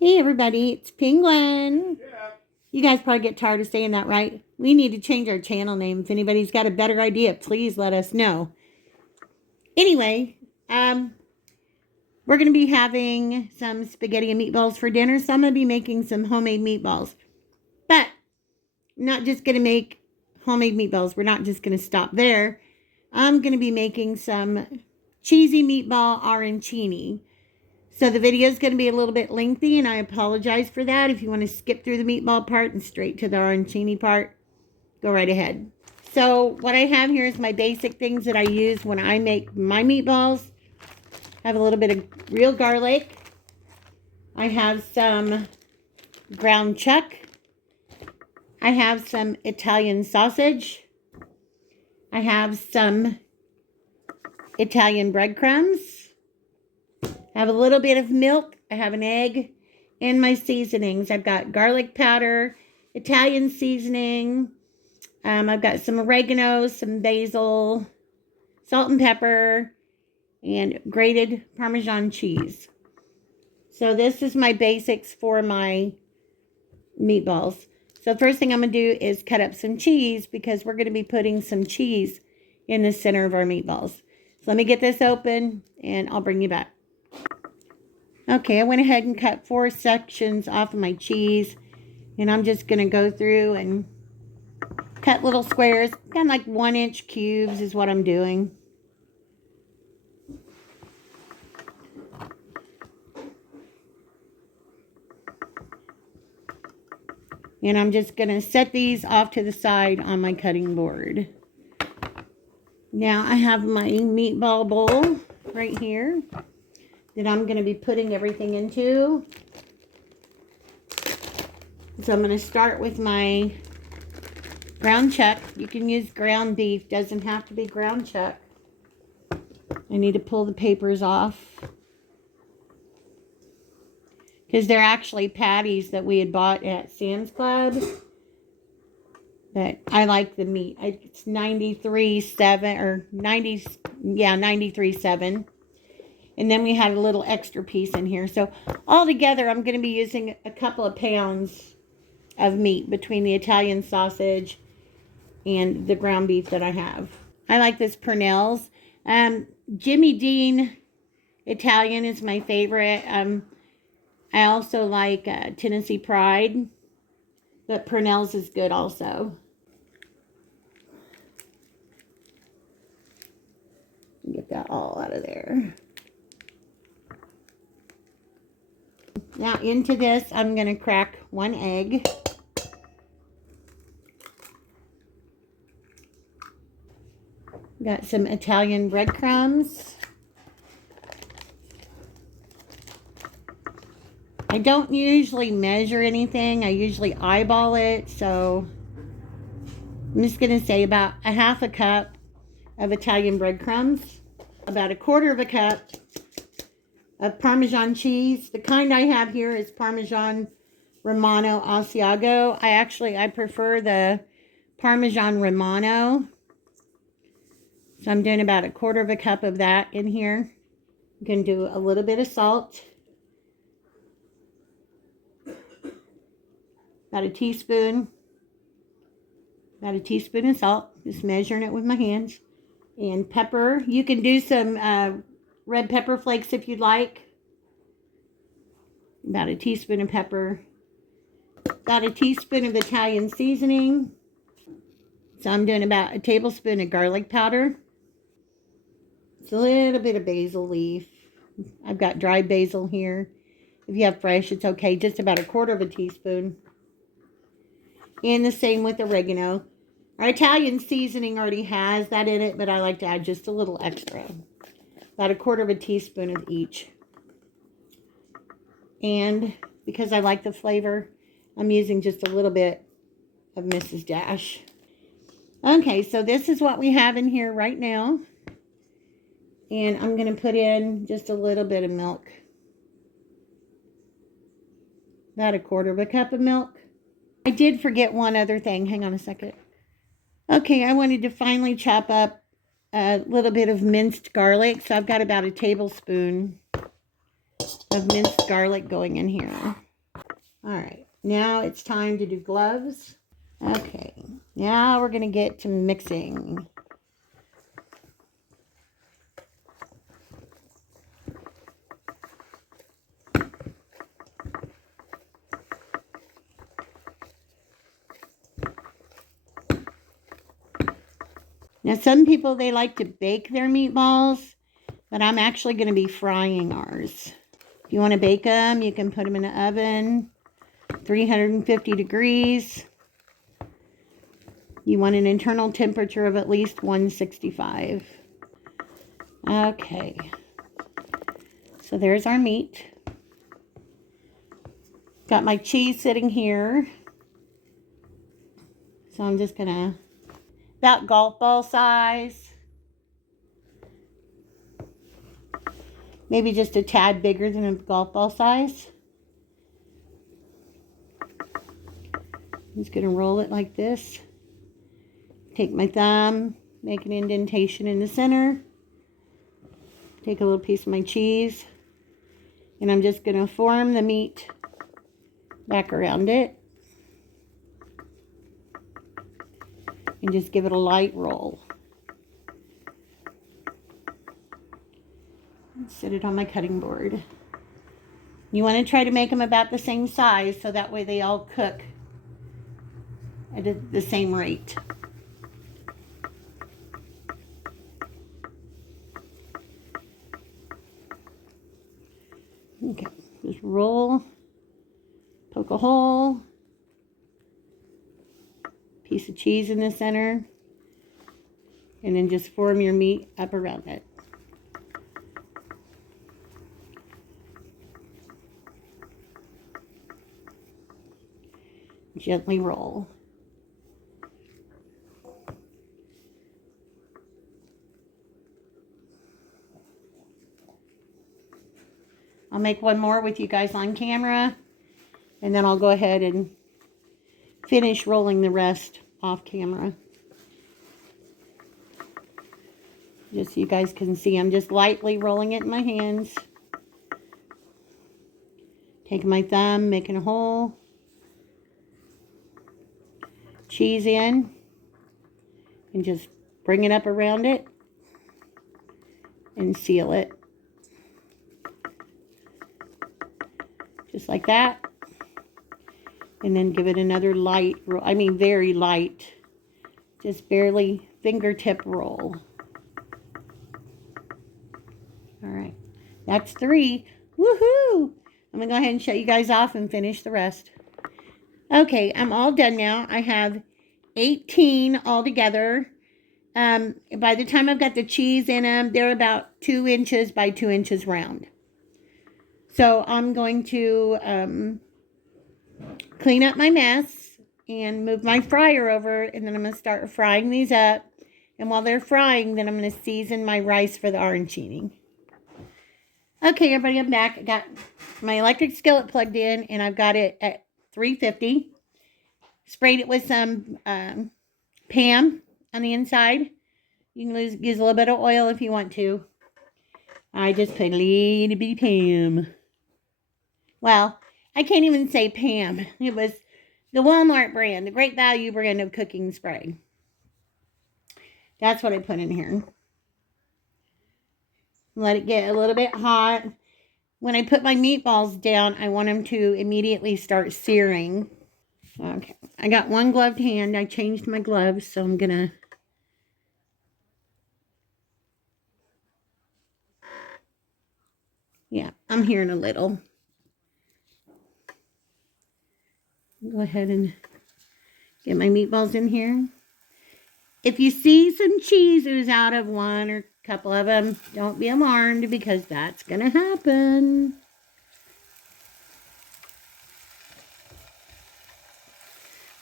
Hey everybody, it's Penguin. Yeah. You guys probably get tired of saying that, right? We need to change our channel name. If anybody's got a better idea, please let us know. Anyway, we're going to be having some spaghetti and meatballs for dinner. So I'm going to be making some homemade meatballs. But I'm not just going to make homemade meatballs. We're not just going to stop there. I'm going to be making some cheesy meatball arancini. So the video is going to be a little bit lengthy, and I apologize for that. If you want to skip through the meatball part and straight to the arancini part, go right ahead. So what I have here is my basic things that I use when I make my meatballs. I have a little bit of real garlic. I have some ground chuck. I have some Italian sausage. I have some Italian breadcrumbs. I have a little bit of milk. I have an egg and my seasonings. I've got garlic powder, Italian seasoning. I've got some oregano, some basil, salt and pepper, and grated parmesan cheese. So this is my basics for my meatballs. So the first thing I'm going to do is cut up some cheese because we're going to be putting some cheese in the center of our meatballs. So let me get this open and I'll bring you back. Okay, I went ahead and cut 4 sections off of my cheese, and I'm just going to go through and cut little squares, kind of like 1-inch cubes is what I'm doing. And I'm just going to set these off to the side on my cutting board. Now I have my meatball bowl right here that I'm going to be putting everything into. So I'm going to start with my ground chuck. You can use ground beef, doesn't have to be ground chuck. I need to pull the papers off because they're actually patties that we had bought at Sam's Club. But I like the meat. It's 93.7 or 90, yeah, 93.7. And then we had a little extra piece in here. So altogether, I'm going to be using a couple of pounds of meat between the Italian sausage and the ground beef that I have. I like this Purnell's. Jimmy Dean Italian is my favorite. I also like Tennessee Pride, but Purnell's is good also. Get that all out of there. Now into this, I'm going to crack 1 egg. Got some Italian breadcrumbs. I don't usually measure anything. I usually eyeball it. So I'm just going to say about a 1/2 cup of Italian breadcrumbs. About 1/4 cup of Parmesan cheese. The kind I have here is Parmesan Romano Asiago. I prefer the Parmesan Romano. So I'm doing about 1/4 cup of that in here. I'm going to do a little bit of salt. About a teaspoon. About a teaspoon of salt. Just measuring it with my hands. And pepper. You can do some red pepper flakes if you'd like. About a teaspoon of pepper. About a teaspoon of Italian seasoning. So I'm doing about a tablespoon of garlic powder. It's a little bit of basil leaf. I've got dried basil here. If you have fresh, it's okay. Just about 1/4 teaspoon. And the same with oregano. Our Italian seasoning already has that in it, but I like to add just a little extra. About 1/4 teaspoon of each. And because I like the flavor, I'm using just a little bit of Mrs. Dash. Okay, so this is what we have in here right now. And I'm going to put in just a little bit of milk. About 1/4 cup of milk. I did forget one other thing. Hang on a second. Okay, I wanted to finally chop up a little bit of minced garlic. So I've got about a tablespoon of minced garlic going in here. All right, now it's time to do gloves. Okay, now we're going to get to mixing. Now, some people, they like to bake their meatballs, but I'm actually going to be frying ours. If you want to bake them, you can put them in the oven, 350 degrees. You want an internal temperature of at least 165. Okay. So there's our meat. Got my cheese sitting here. So I'm just going to, about golf ball size. Maybe just a tad bigger than a golf ball size. I'm just going to roll it like this. Take my thumb, make an indentation in the center. Take a little piece of my cheese. And I'm just going to form the meat back around it. And just give it a light roll. Set it on my cutting board. You want to try to make them about the same size so that way they all cook at the same rate. Okay, just roll, poke a hole, piece of cheese in the center, and then just form your meat up around it. Gently roll. I'll make one more with you guys on camera, and then I'll go ahead and finish rolling the rest off camera. Just so you guys can see, I'm just lightly rolling it in my hands. Taking my thumb, making a hole. Cheese in. And just bring it up around it. And seal it. Just like that. And then give it another light roll. I mean very light. Just barely fingertip roll. Alright. That's 3. Woohoo! I'm going to go ahead and shut you guys off and finish the rest. Okay, I'm all done now. I have 18 altogether. By the time I've got the cheese in them, they're about 2 inches by 2 inches round. So I'm going to clean up my mess and move my fryer over, and then I'm going to start frying these up. And while they're frying, then I'm going to season my rice for the arancini. Okay, everybody, I'm back. I got my electric skillet plugged in, and I've got it at 350. Sprayed it with some Pam on the inside. You can use a little bit of oil if you want to. I just put a little bit of Pam. Well, I can't even say Pam. It was the Walmart brand, the Great Value brand of cooking spray. That's what I put in here. Let it get a little bit hot. When I put my meatballs down, I want them to immediately start searing. Okay, I got one gloved hand. I changed my gloves, so I'm gonna I'm hearing a little. Go ahead and get my meatballs in here. If you see some cheese ooze out of one or a couple of them, don't be alarmed because that's going to happen.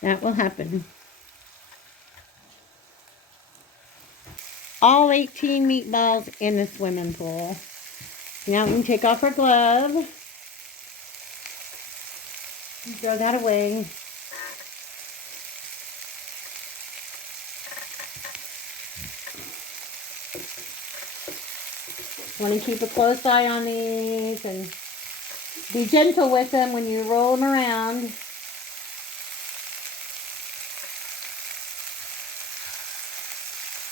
That will happen. All 18 meatballs in the swimming pool. Now we can take off our glove. Throw that away. Want to keep a close eye on these and Be gentle with them when you roll them around.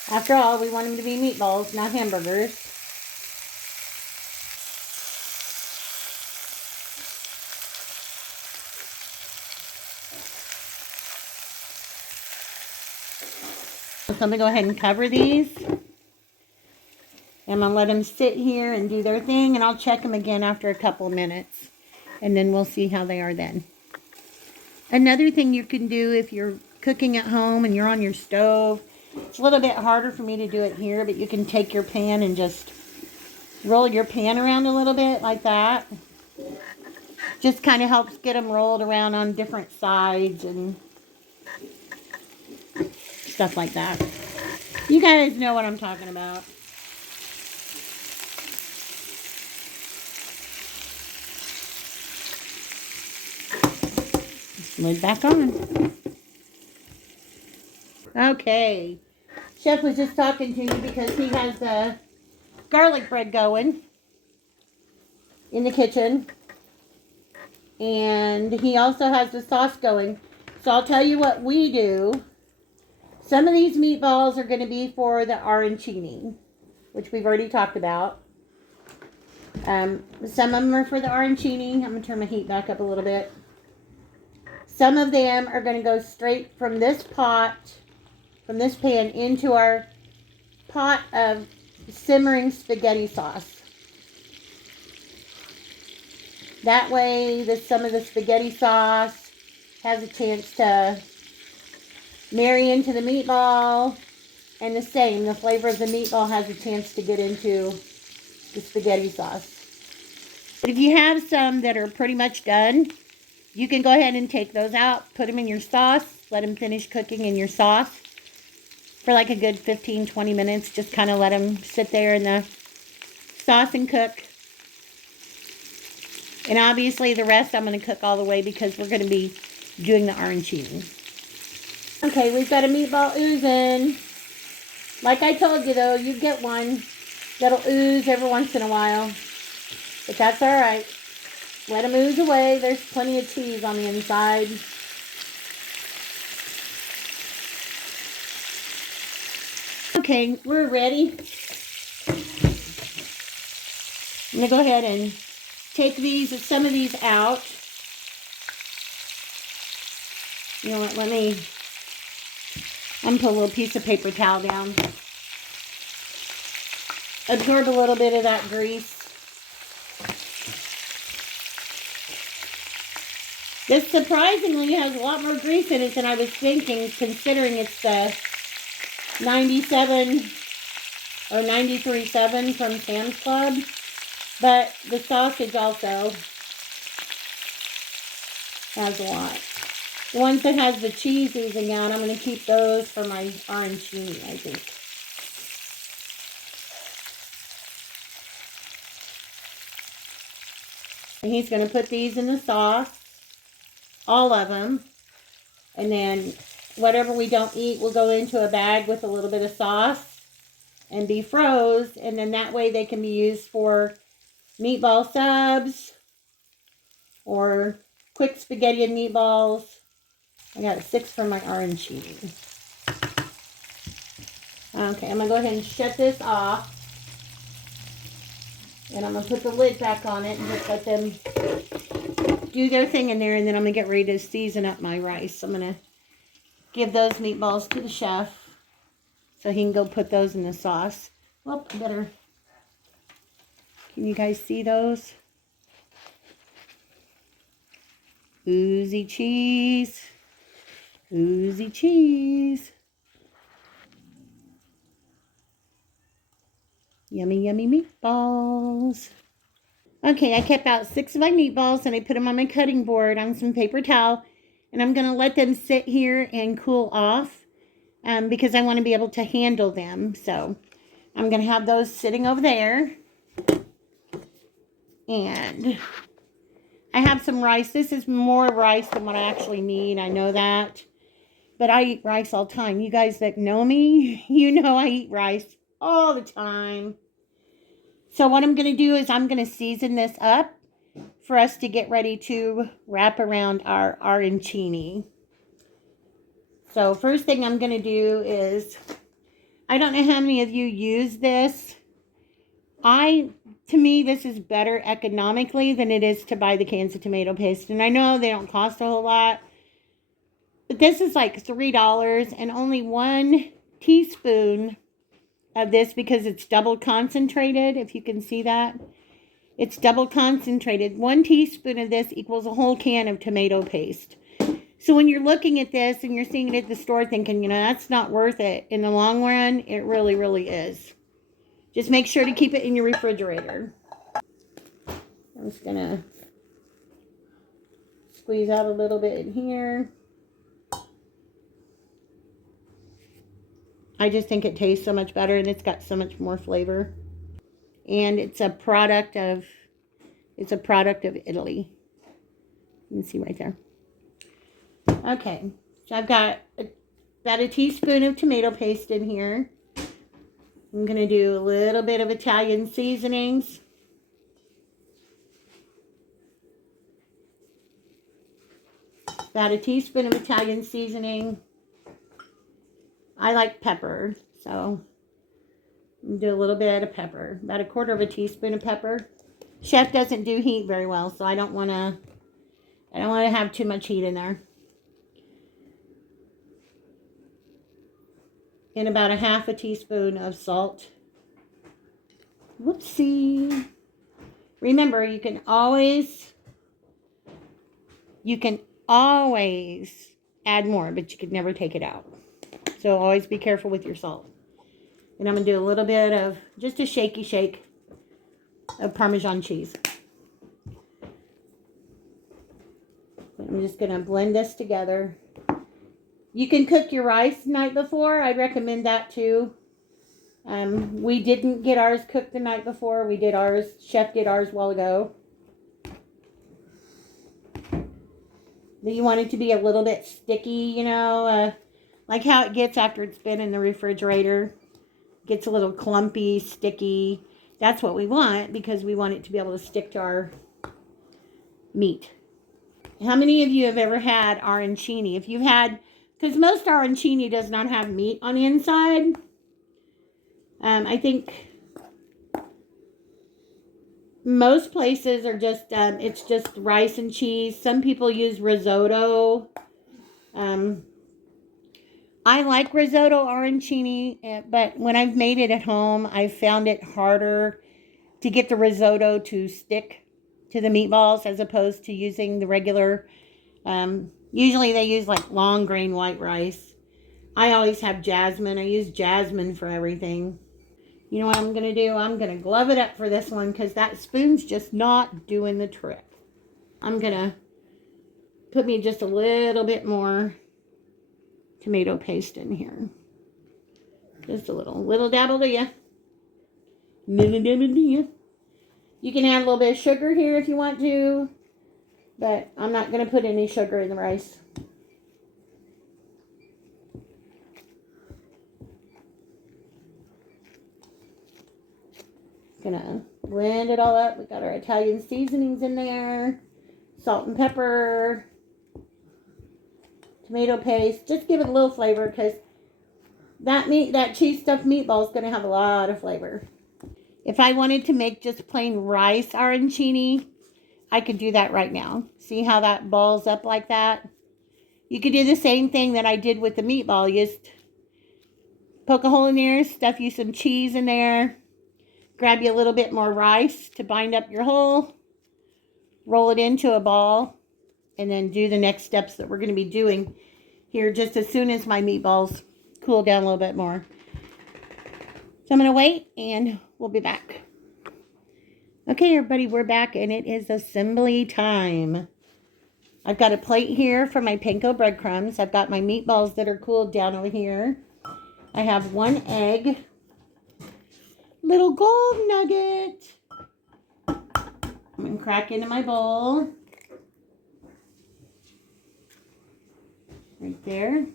After all, we want them to be meatballs, not hamburgers. So I'm going to go ahead and cover these. I'm going to let them sit here and do their thing, and I'll check them again after a couple of minutes. And then we'll see how they are then. Another thing you can do if you're cooking at home and you're on your stove, it's a little bit harder for me to do it here, but you can take your pan and just roll your pan around a little bit like that. Just kind of helps get them rolled around on different sides and stuff like that. You guys know what I'm talking about. Lid back on. Okay. Chef was just talking to me because he has the garlic bread going in the kitchen. And he also has the sauce going. So I'll tell you what we do. Some of these meatballs are going to be for the arancini, which we've already talked about. Some of them are for the arancini. I'm going to turn my heat back up a little bit. Some of them are going to go straight from this pot, from this pan, into our pot of simmering spaghetti sauce. That way, some of the spaghetti sauce has a chance to marry into the meatball. And the same, the flavor of the meatball has a chance to get into the spaghetti sauce. But if you have some that are pretty much done, you can go ahead and take those out, put them in your sauce, let them finish cooking in your sauce for like a good 15-20 minutes. Just kind of let them sit there in the sauce and cook. And obviously the rest I'm going to cook all the way because we're going to be doing the arancini. Okay, we've got a meatball oozing. Like I told you though, you get one that'll ooze every once in a while. But that's alright. Let them ooze away. There's plenty of cheese on the inside. Okay, we're ready. I'm going to go ahead and take some of these out. You know what, I'm going to put a little piece of paper towel down. Absorb a little bit of that grease. This surprisingly has a lot more grease in it than I was thinking, considering it's the 97 or 93.7 from Sam's Club. But the sausage also has a lot. The ones that has the cheese oozing out, I'm going to keep those for my arancini, I think. And he's going to put these in the sauce. All of them. And then whatever we don't eat will go into a bag with a little bit of sauce and be froze. And then that way they can be used for meatball subs or quick spaghetti and meatballs. I got 6 for my arancini. Okay, I'm going to go ahead and shut this off. And I'm going to put the lid back on it and just let them do their thing in there. And then I'm going to get ready to season up my rice. I'm going to give those meatballs to the chef so he can go put those in the sauce. Well, better. Can you guys see those? Oozy cheese. Oozy cheese. Yummy, yummy meatballs. Okay, I kept out 6 of my meatballs and I put them on my cutting board on some paper towel. And I'm going to let them sit here and cool off because I want to be able to handle them. So I'm going to have those sitting over there. And I have some rice. This is more rice than what I actually need. I know that. But I eat rice all the time. You guys that know me, you know I eat rice all the time. So what I'm going to do is I'm going to season this up for us to get ready to wrap around our arancini. So first thing I'm going to do is, I don't know how many of you use this. To me, this is better economically than it is to buy the cans of tomato paste. And I know they don't cost a whole lot, but this is like $3 and only 1 teaspoon of this, because it's double concentrated, if you can see that. It's double concentrated. 1 teaspoon of this equals a whole can of tomato paste. So when you're looking at this and you're seeing it at the store thinking, you know, that's not worth it, in the long run, it really, really is. Just make sure to keep it in your refrigerator. I'm just going to squeeze out a little bit in here. I just think it tastes so much better, and it's got so much more flavor. And it's a product of Italy. You can see right there. Okay, so I've got about a teaspoon of tomato paste in here. I'm going to do a little bit of Italian seasonings. About a teaspoon of Italian seasoning. I like pepper, so I'm do a little bit of pepper. About a quarter of a teaspoon of pepper. Chef doesn't do heat very well, so I don't want to have too much heat in there. And about a half a teaspoon of salt. Whoopsie. Remember, you can always add more, but you could never take it out. So always be careful with your salt. And I'm going to do a little bit of, just a shaky shake of Parmesan cheese. I'm just going to blend this together. You can cook your rice the night before. I'd recommend that too. We didn't get ours cooked the night before. We did ours, Chef did ours a while ago. You want it to be a little bit sticky, you know, like how it gets after it's been in the refrigerator. Gets a little clumpy, sticky. That's what we want, because we want it to be able to stick to our meat. How many of you have ever had arancini? If you've had, because most arancini does not have meat on the inside. I think most places are just, it's just rice and cheese. Some people use risotto. I like risotto arancini, but when I've made it at home, I've found it harder to get the risotto to stick to the meatballs as opposed to using the regular. Usually they use like long grain white rice. I always have Jasmine. I use Jasmine for everything. You know what I'm going to do? I'm going to glove it up for this one because that spoon's just not doing the trick. I'm going to put me just a little bit more tomato paste in here. Just a little dabble to you. Little dabble to you. You can add a little bit of sugar here if you want to, but I'm not going to put any sugar in the rice. Gonna blend it all up. We got our Italian seasonings in there, salt and pepper, tomato paste. Just give it a little flavor because that cheese stuffed meatball is gonna have a lot of flavor. If I wanted to make just plain rice arancini, I could do that right now. See how that balls up like that? You could do the same thing that I did with the meatball. You just poke a hole in there, stuff you some cheese in there. Grab you a little bit more rice to bind up your hole, roll it into a ball, and then do the next steps that we're going to be doing here just as soon as my meatballs cool down a little bit more. So I'm going to wait and we'll be back. Okay, everybody, we're back and it is assembly time. I've got a plate here for my panko breadcrumbs. I've got my meatballs that are cooled down over here. I have 1 egg. Little gold nugget. I'm going to crack into my bowl. Right there.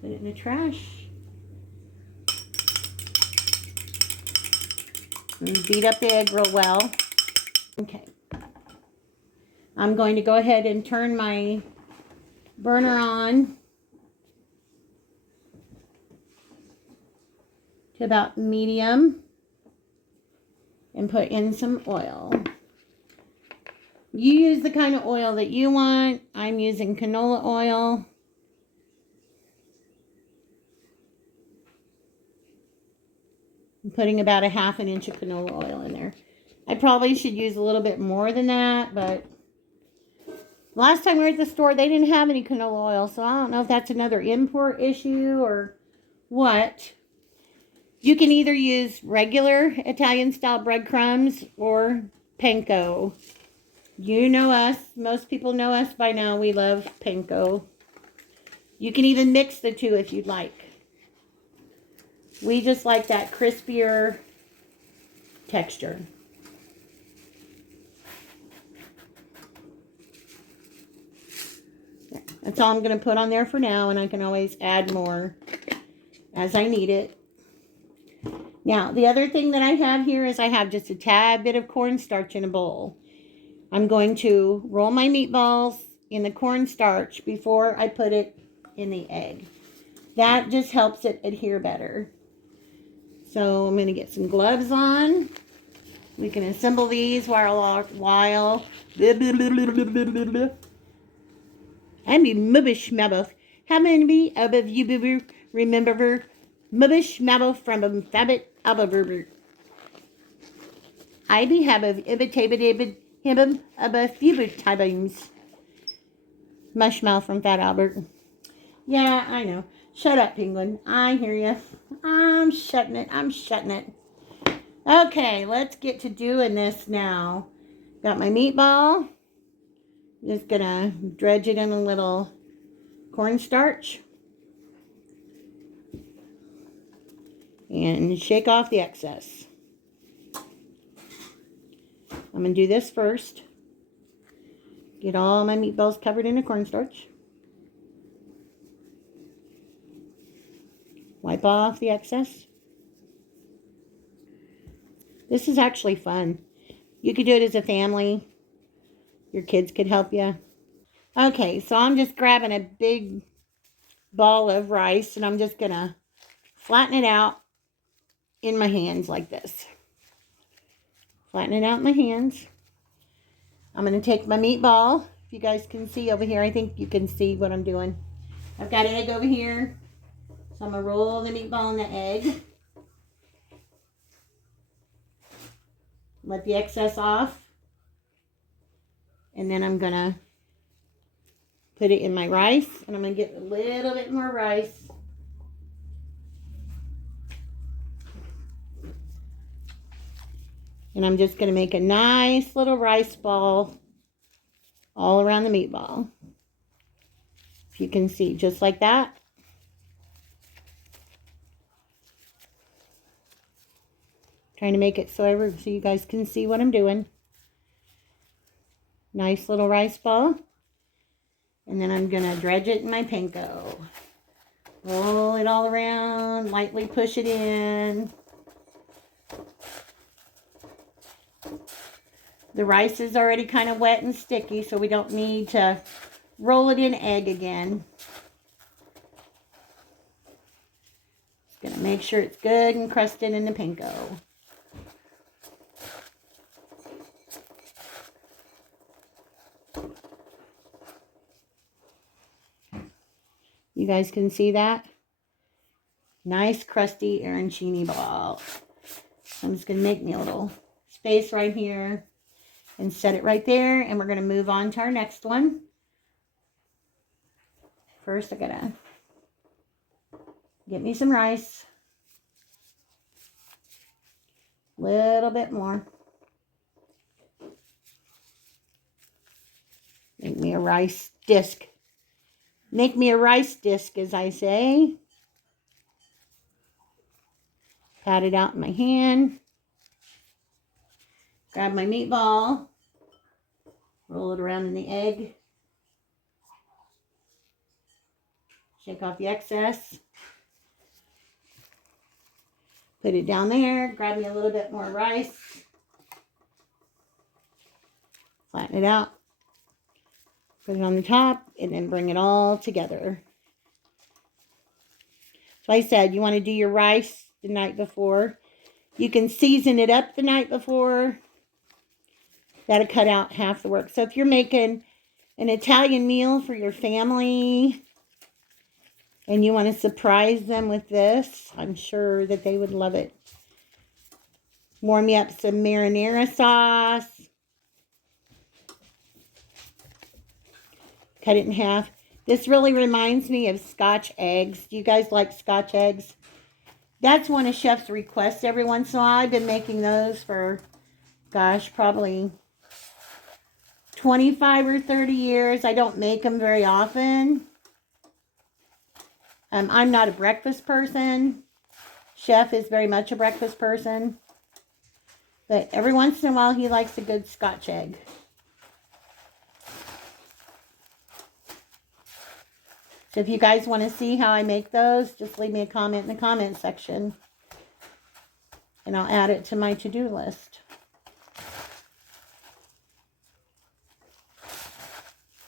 Put it in the trash. And beat up the egg real well. Okay. I'm going to go ahead and turn my burner on to about medium and put in some oil. You use the kind of oil that you want. I'm using canola oil. I'm putting about a ½ inch of canola oil in there. I probably should use a little bit more than that, but last time we were at the store, they didn't have any canola oil, so I don't know if that's another import issue or what. You can either use regular Italian-style breadcrumbs or panko. You know us. Most people know us by now. We love panko. You can even mix the two if you'd like. We just like that crispier texture. That's all I'm going to put on there for now, and I can always add more as I need it. Now, the other thing that I have here is I have just a tad bit of cornstarch in a bowl. I'm going to roll my meatballs in the cornstarch before I put it in the egg. That just helps it adhere better. So I'm going to get some gloves on. We can assemble these while I'm be mubbish mabbo. How many above you boo remember mubbish mabbo from fabit above. I be have of ibitated him above few times. Mushmouth from Fat Albert. Yeah, I know. Shut up, penguin. I hear you. I'm shutting it. I'm shutting it. Okay, let's get to doing this now. Got my meatball. Just gonna dredge it in a little cornstarch. And shake off the excess. I'm gonna do this first. Get all my meatballs covered in the cornstarch. Wipe off the excess. This is actually fun. You could do it as a family. Your kids could help you. Okay, so I'm just grabbing a big ball of rice and I'm just going to flatten it out in my hands like this. Flatten it out in my hands. I'm going to take my meatball. If you guys can see over here, I think you can see what I'm doing. I've got an egg over here. So I'm going to roll the meatball in the egg. Let the excess off. And then I'm going to put it in my rice. And I'm going to get a little bit more rice. And I'm just going to make a nice little rice ball all around the meatball. If you can see, just like that. Trying to make it so you guys can see what I'm doing. Nice little rice ball. And then I'm going to dredge it in my panko. Roll it all around. Lightly push it in. The rice is already kind of wet and sticky, so we don't need to roll it in egg again. Just going to make sure it's good and crusted in the panko. You guys can see that? Nice crusty arancini ball. So I'm just going to make me a little space right here and set it right there. And we're going to move on to our next one. First, I got to get me some rice. A little bit more. Make me a rice disc. Make me a rice disc, as I say. Pat it out in my hand. Grab my meatball. Roll it around in the egg. Shake off the excess. Put it down there. Grab me a little bit more rice. Flatten it out. Put it on the top and then bring it all together. So I said you want to do your rice the night before. You can season it up the night before. That'll cut out half the work. So if you're making an Italian meal for your family and you want to surprise them with this, I'm sure that they would love it. Warm you up some marinara sauce. Cut it in half. This really reminds me of Scotch eggs. Do you guys like Scotch eggs? That's one of Chef's requests every once in a while. I've been making those for, gosh, probably 25 or 30 years. I don't make them very often. I'm not a breakfast person. Chef is very much a breakfast person. But every once in a while, he likes a good Scotch egg. So if you guys want to see how I make those, just leave me a comment in the comment section. And I'll add it to my to-do list.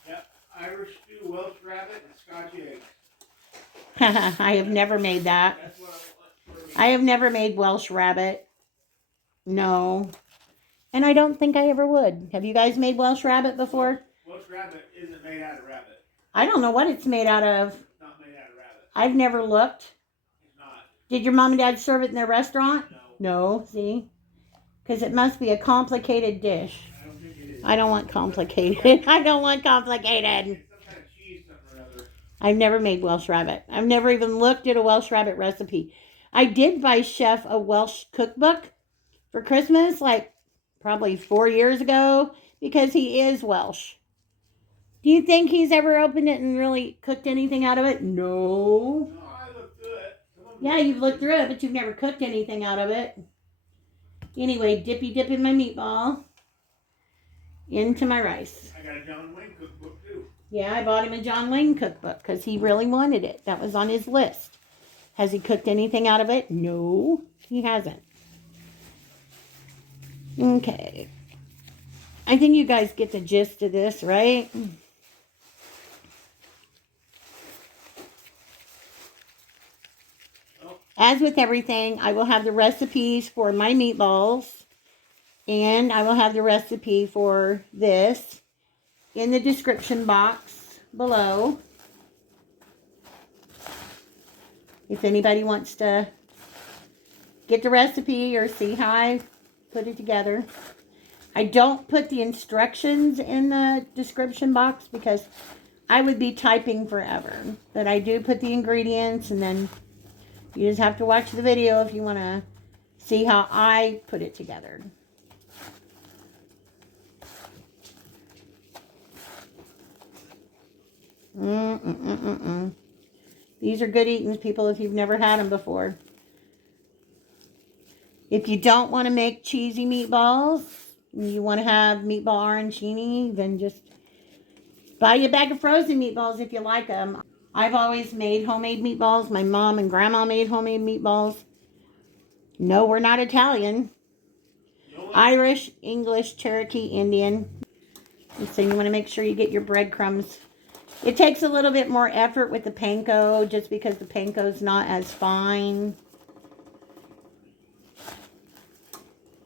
Yep, Irish stew, Welsh rabbit, and Scotch eggs. I have never made that. That's what I have never made Welsh rabbit. No. And I don't think I ever would. Have you guys made Welsh rabbit before? Welsh rabbit isn't made out of rabbit. I don't know what it's made out of. It's not made out of rabbit. I've never looked. It's not. Did your mom and dad serve it in their restaurant? No. No, see? Because it must be a complicated dish. I don't think it is. I don't want complicated. I don't want complicated. It's some kind of cheese, something or other. I've never made Welsh rabbit. I've never even looked at a Welsh rabbit recipe. I did buy Chef a Welsh cookbook for Christmas, like probably 4 years ago, because he is Welsh. Do you think he's ever opened it and really cooked anything out of it? No. No, I looked through it. Yeah, you've looked through it, but you've never cooked anything out of it. Anyway, dipping my meatball into my rice. I got a John Wayne cookbook too. Yeah, I bought him a John Wayne cookbook because he really wanted it. That was on his list. Has he cooked anything out of it? No, he hasn't. Okay. I think you guys get the gist of this, right? As with everything, I will have the recipes for my meatballs, and I will have the recipe for this in the description box below. If anybody wants to get the recipe or see how I put it together. I don't put the instructions in the description box because I would be typing forever. But I do put the ingredients, and then you just have to watch the video if you want to see how I put it together. These are good eatings, people, if you've never had them before. If you don't want to make cheesy meatballs, you want to have meatball arancini, then just buy you a bag of frozen meatballs if you like them. I've always made homemade meatballs. My mom and grandma made homemade meatballs. No, we're not Italian. Irish, English, Cherokee, Indian. And so you want to make sure you get your breadcrumbs. It takes a little bit more effort with the panko just because the panko's not as fine.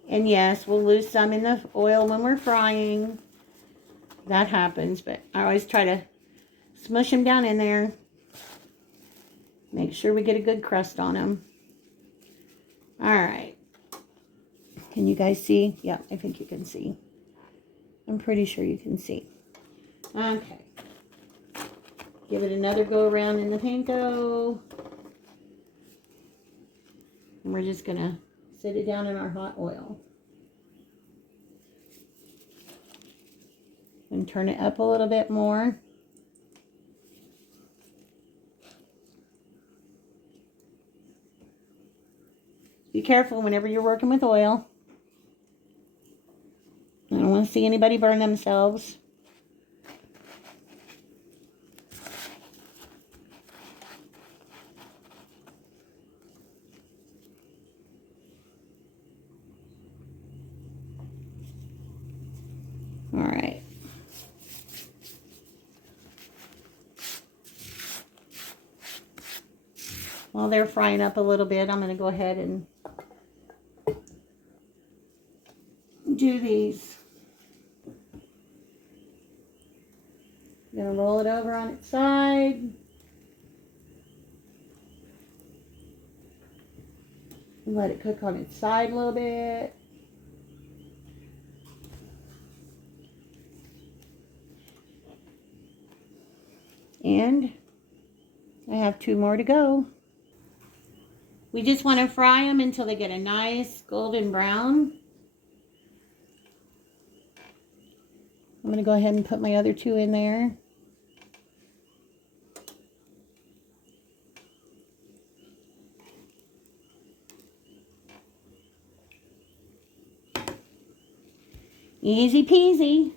And yes, we'll lose some in the oil when we're frying. That happens, but I always try to smush them down in there. Make sure we get a good crust on them. All right. Can you guys see? Yeah, I think you can see. I'm pretty sure you can see. Okay. Give it another go around in the panko. And we're just going to sit it down in our hot oil. And turn it up a little bit more. Be careful whenever you're working with oil. I don't want to see anybody burn themselves. All right. While they're frying up a little bit, I'm going to go ahead and do these. I'm going to roll it over on its side. And let it cook on its side a little bit. And I have 2 more to go. We just want to fry them until they get a nice golden brown. I'm going to go ahead and put my other 2 in there. Easy peasy.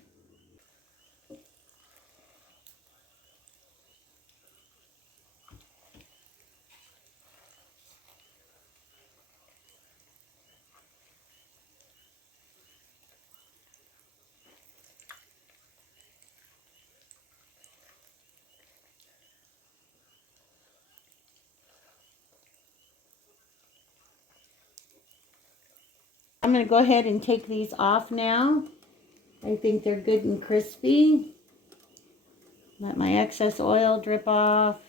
I'm going to go ahead and take these off now. I think they're good and crispy. Let my excess oil drip off.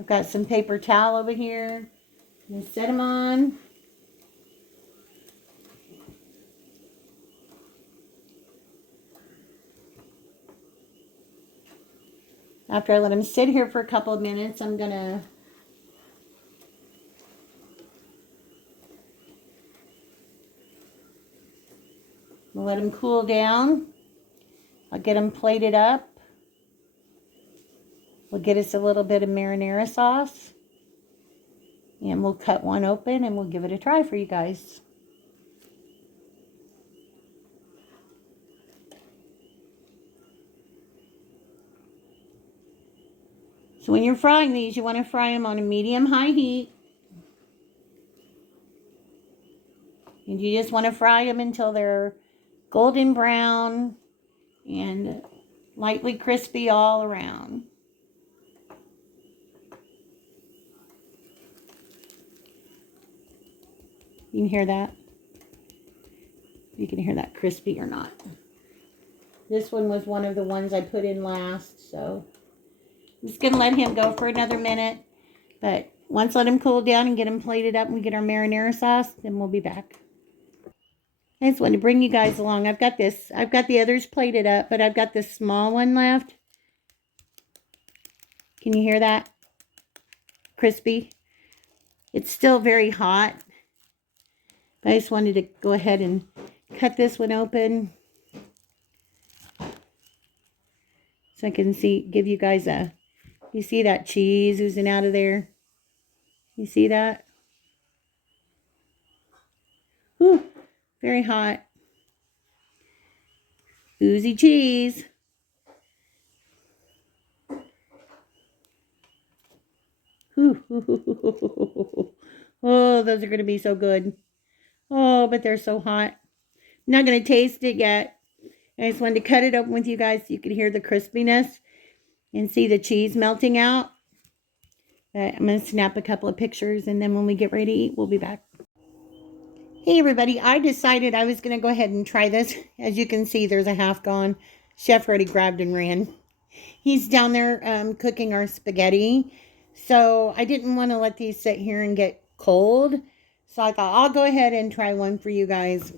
I've got some paper towel over here. I'm going to set them on. After I let them sit here for a couple of minutes, I'm going to let them cool down. I'll get them plated up. We'll get us a little bit of marinara sauce. And we'll cut one open and we'll give it a try for you guys. So when you're frying these, you want to fry them on a medium-high heat. And you just want to fry them until they're golden brown and lightly crispy all around. You can hear that? You can hear that crispy or not. This one was one of the ones I put in last, so I'm just going to let him go for another minute. But once let him cool down and get him plated up and we get our marinara sauce, then we'll be back. I just wanted to bring you guys along. I've got the others plated up, but I've got this small one left. Can you hear that? Crispy. It's still very hot. But I just wanted to go ahead and cut this one open. So I can give you guys you see that cheese oozing out of there? You see that? Whew, very hot. Oozy cheese. Whew. Oh, those are going to be so good. Oh, but they're so hot. I'm not going to taste it yet. I just wanted to cut it open with you guys so you can hear the crispiness and see the cheese melting out. But I'm going to snap a couple of pictures, and then when we get ready to eat, we'll be back. Hey everybody, I decided I was going to go ahead and try this. As you can see, there's a half gone. Chef already grabbed and ran. He's down there cooking our spaghetti. So I didn't want to let these sit here and get cold. So I thought I'll go ahead and try one for you guys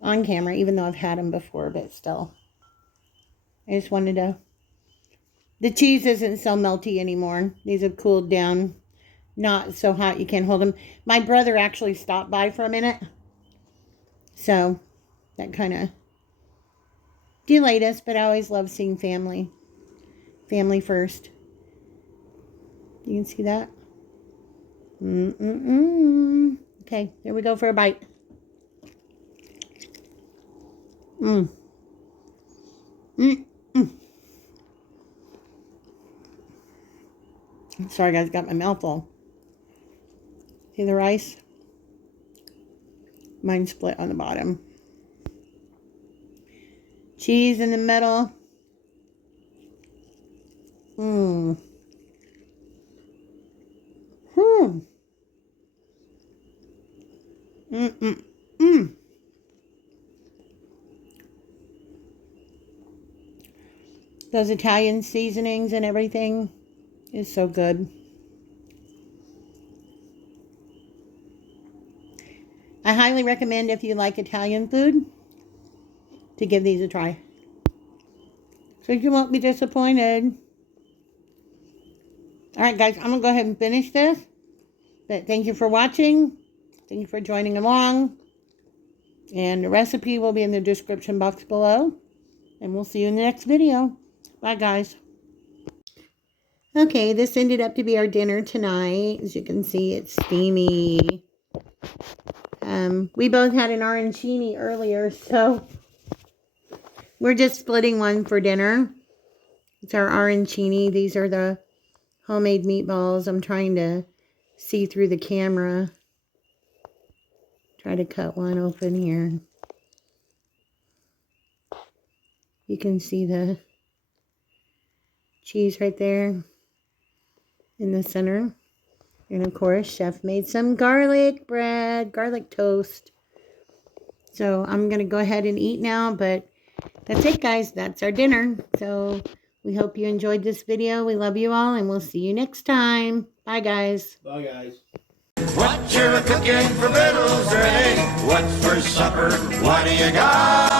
on camera, even though I've had them before, but still. I just wanted to... The cheese isn't so melty anymore. These have cooled down. Not so hot you can't hold them. My brother actually stopped by for a minute. So that kind of delayed us, but I always love seeing family. Family first. You can see that? Okay, there we go for a bite. Sorry guys, got my mouth full. See the rice? Mine split on the bottom. Cheese in the middle. Those Italian seasonings and everything is so good. I highly recommend, if you like Italian food, to give these a try. So you won't be disappointed. Alright guys, I'm going to go ahead and finish this. But thank you for watching. Thank you for joining along. And the recipe will be in the description box below. And we'll see you in the next video. Bye guys. Okay, this ended up to be our dinner tonight. As you can see, it's steamy. We both had an arancini earlier, so we're just splitting one for dinner. It's our arancini. These are the homemade meatballs. I'm trying to see through the camera. Try to cut one open here. You can see the cheese right there in the center. And of course, Chef made some garlic bread, garlic toast. So I'm going to go ahead and eat now, but that's it guys. That's our dinner. So we hope you enjoyed this video. We love you all and we'll see you next time. Bye guys. Bye, guys. What you're cooking for victuals early? What's for supper? What do you got?